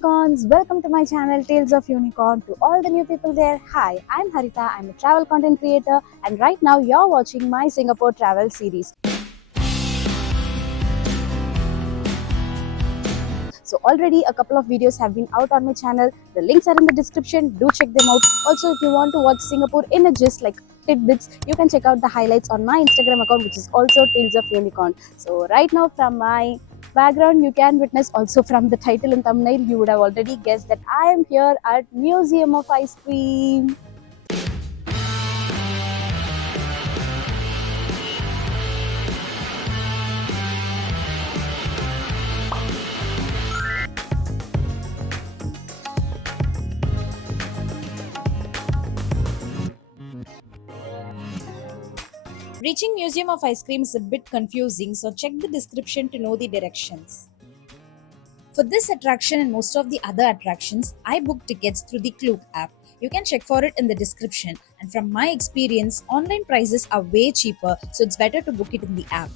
unicorns, welcome to my channel Tales of Unicorn. To all the new people there, hi, I'm Harita, I'm a travel content creator and right now you're watching my Singapore travel series. So already a couple of videos have been out on my channel, the links are in the description, do check them out. Also if you want to watch Singapore in a gist like tidbits, you can check out the highlights on my Instagram account which is also Tales of Unicorn. So right now from my background you can witness, also from the title and thumbnail you would have already guessed that I am here at Museum of Ice Cream. Reaching Museum of Ice Cream is a bit confusing, so check the description to know the directions. For this attraction and most of the other attractions, I booked tickets through the Klook app. You can check for it in the description. And from my experience, online prices are way cheaper, so it's better to book it in the app.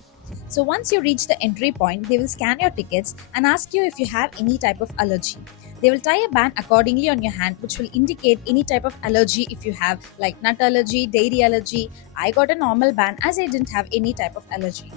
So once you reach the entry point, they will scan your tickets and ask you if you have any type of allergy. They will tie a band accordingly on your hand which will indicate any type of allergy if you have, like nut allergy, dairy allergy. I got a normal band as I didn't have any type of allergy.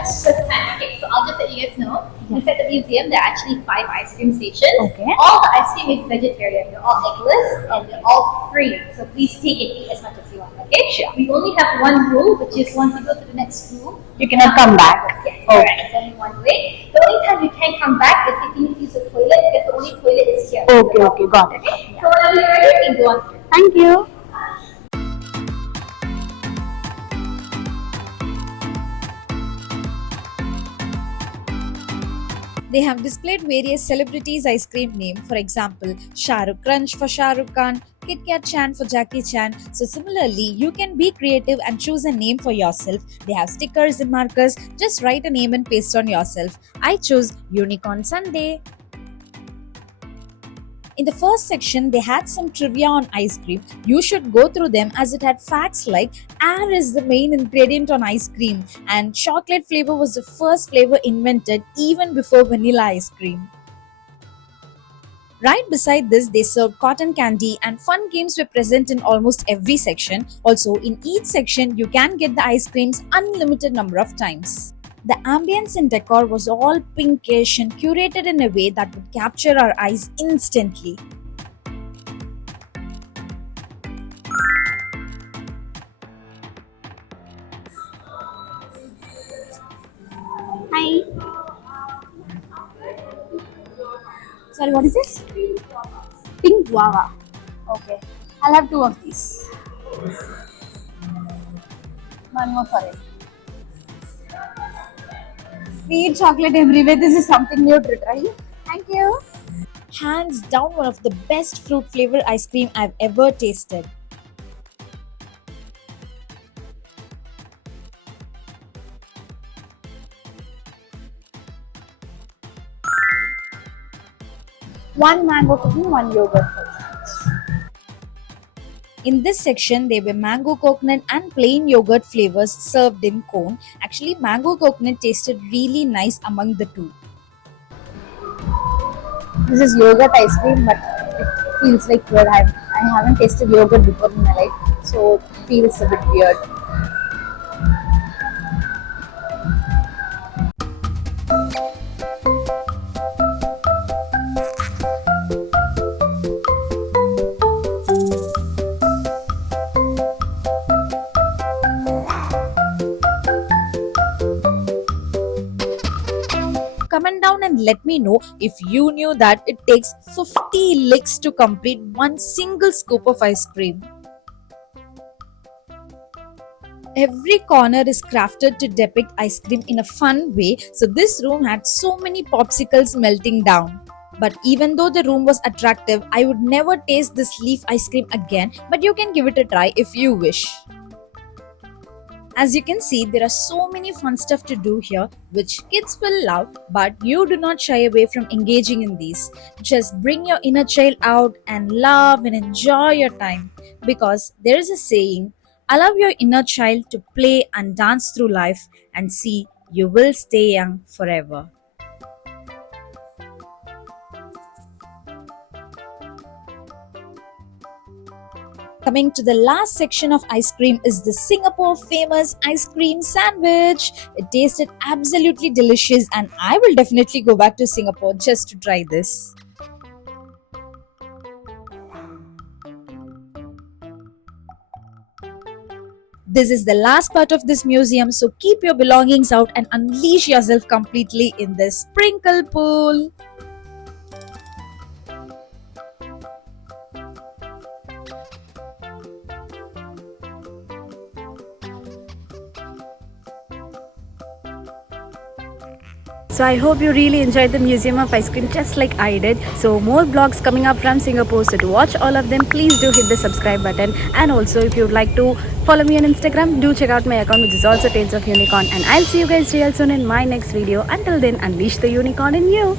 First time. Okay, so I'll just let you guys know. Inside the museum, there are actually 5 ice cream stations. Okay. All the ice cream is vegetarian. They're all eggless and they're all free. So please take and eat as much as you want. Okay? Sure. We only have one rule, which is once you go to the next room, You cannot come back. Yes, correct. It's only one way. The only time you can come back is if you need to use the toilet, because the only toilet is here. Okay, got it. Okay? So whenever you're ready, you can go on. Thank you. They have displayed various celebrities' ice cream names, for example, Shah Rukh Crunch for Shah Rukh Khan, Kit Kat Chan for Jackie Chan. So similarly, you can be creative and choose a name for yourself. They have stickers and markers. Just write a name and paste on yourself. I chose Unicorn Sunday. In the first section, they had some trivia on ice cream. You should go through them as it had facts like air is the main ingredient on ice cream and chocolate flavor was the first flavor invented even before vanilla ice cream. Right beside this, they served cotton candy and fun games were present in almost every section. Also, in each section, you can get the ice creams unlimited number of times. The ambience and decor was all pinkish and curated in a way that would capture our eyes instantly. Hi. Sorry, what is this? Pink guava. Okay. I'll have 2 of these. One more for it. We eat chocolate everywhere. This is something new to try. Thank you. Hands down, one of the best fruit flavor ice cream I've ever tasted. One mango cookie, one yogurt. In this section, there were mango coconut and plain yogurt flavors served in cone. Actually, mango coconut tasted really nice among the two. This is yogurt ice cream, but it feels like weird. I haven't tasted yogurt before in my life, so it feels a bit weird. Comment down and let me know if you knew that it takes 50 licks to complete one single scoop of ice cream. Every corner is crafted to depict ice cream in a fun way, so this room had so many popsicles melting down. But even though the room was attractive, I would never taste this leaf ice cream again, but you can give it a try if you wish. As you can see, there are so many fun stuff to do here which kids will love, but you do not shy away from engaging in these. Just bring your inner child out and love and enjoy your time, because there is a saying, allow your inner child to play and dance through life and see you will stay young forever. Coming to the last section of ice cream is the Singapore famous ice cream sandwich. It tasted absolutely delicious, and I will definitely go back to Singapore just to try this. This is the last part of this museum, so keep your belongings out and unleash yourself completely in this sprinkle pool. So I hope you really enjoyed the Museum of Ice Cream just like I did. So more vlogs coming up from Singapore. So to watch all of them, please do hit the subscribe button. And also if you'd like to follow me on Instagram, do check out my account, which is also Tales of Unicorn. And I'll see you guys real soon in my next video. Until then, unleash the unicorn in you.